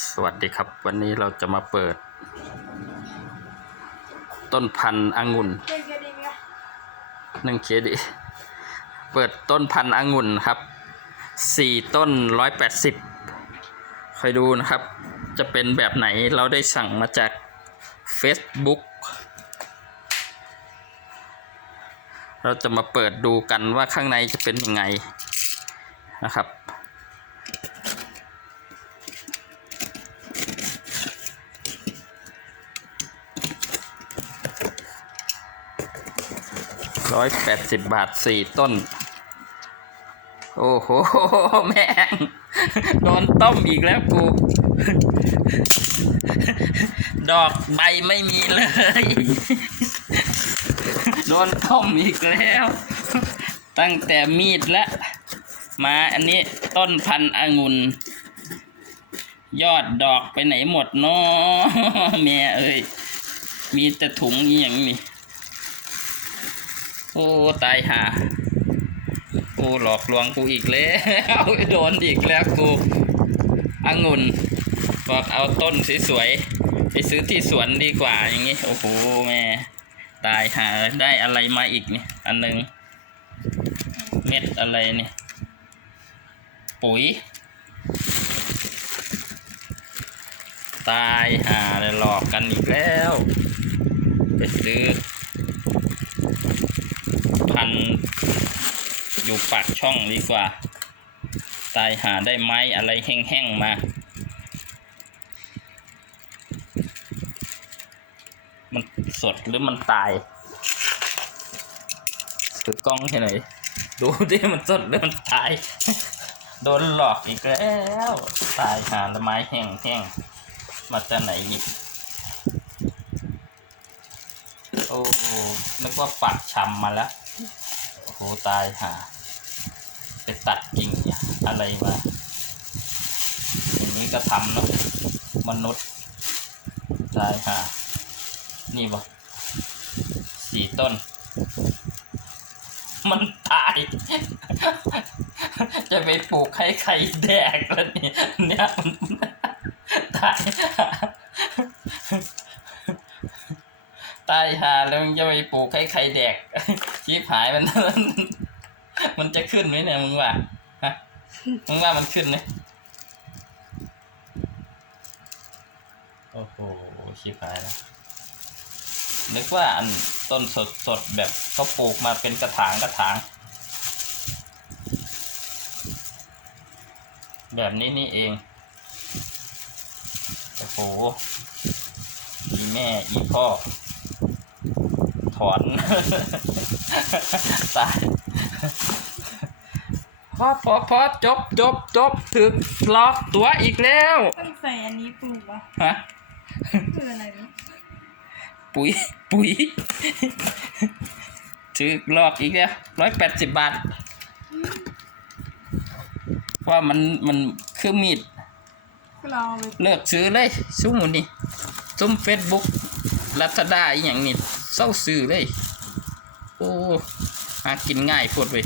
สวัสดีครับ วันนี้เราจะมาเปิด ต้นพันธุ์องุ่นหนึ่งเคดีเปิดต้นพันธุ์องุ่นครับสี่ต้นร้อยแปดสิบคอยดูนะครับ จะเป็นแบบไหนเราได้สั่งมาจาก Facebook เราจะมาเปิดดูกันว่าข้างในจะเป็นยังไงนะครับ ร้อยแปดสิบบาทสี่ต้น โอ้โห แม่ง โดนต้มอีกแล้วกู ดอกใบไม่มีเลย โดนต้มอีกแล้ว ตั้งแต่มีดแล้วมาอันนี้ต้นพันธุ์องุ่นยอดดอกไปไหนหมดเนาะแม่เอ้ย มีแต่ถุงอย่างนี้ โอ้ตายห่ากูหลอกลวงกูอีกแล้วโดนอีกแล้วกูองุ่นบอกเอาต้นสวยๆไปซื้อที่สวนดีกว่าอย่างงี้โอ้โหแม่ตายหาได้อะไรมาอีกนี่อันหนึ่งเม็ดอะไรนี่ปุ๋ย ตายหาเลยหลอกกันอีกแล้ว ไปซื้อ พันอยู่ปากช่องดีกว่า ตายหาได้ไม้อะไรแห้งๆมา มันสดหรือมันตายถือกล้องให้หนดูดิมันสดหรือมันตาย โดนหลอกอีกแล้ว ตายหาละไม้แห้งๆมาจากไหนอีกโอ้นึกว่าปักชำมาแล้ว หตายห่าไปตัดกิ่งอะไรมาอย่างนี้ก็ทำเนาะมนุษย์ตายห่านี่บ่สี่ต้น มันตาย จะไปปลูกให้ใครแดกแล้วนี่เนี่ยมันตายตายหาแล้วจะไปปลูกให้ใครแดก ชีพหายมันมันจะขึ้นไหมเนี่ยมึงว่าฮะมึงว่ามันขึ้นไหมโอ้โหชีพหายแล้วนึกว่าอันต้นสดสดแบบเขาปลูกมาเป็นกระถางกระถาง แบบนี้นี่เองโอ้โหอีแม่อีพ่อ อนตายพอพอพอจบจบจบถึกล็อกตัวอีกแล้ว ต้องใส่อันนี้ปลูกวะฮะคืออะไรนะปุ๋ย ปุ๋ยถึกลอกอีกแล้วร้อยแปดสิบบาทเพราะมันมันคือมีดก็เราเอาไปเลิกซื้อเลยซุ้มหมดนี่ซุ้มเฟซบุ๊กรัตดาอหย่างนี้ เศร้าซื้อเลย โอ้หากินง่ายพูดไป